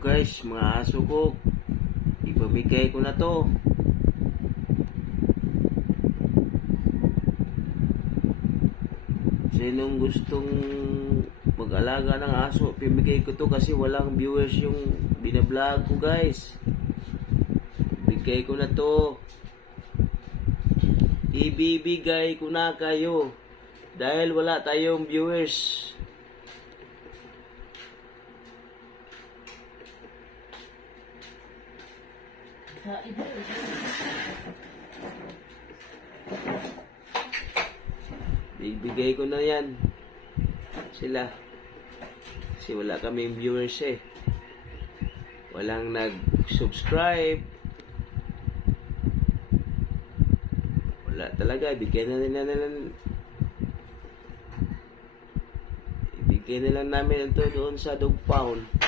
guys, mga aso ko, ipamigay ko na to. Sinong gustong mag-alaga ng aso, pimigay ko to kasi walang viewers yung binablog ko guys. Bigay ko na to. Ibibigay ko na kayo dahil wala tayong viewers. Bibigay ko na yan sila kasi wala kaming viewers eh, walang nag-subscribe, wala talaga. Ibigay na lang namin ito doon sa dog pound.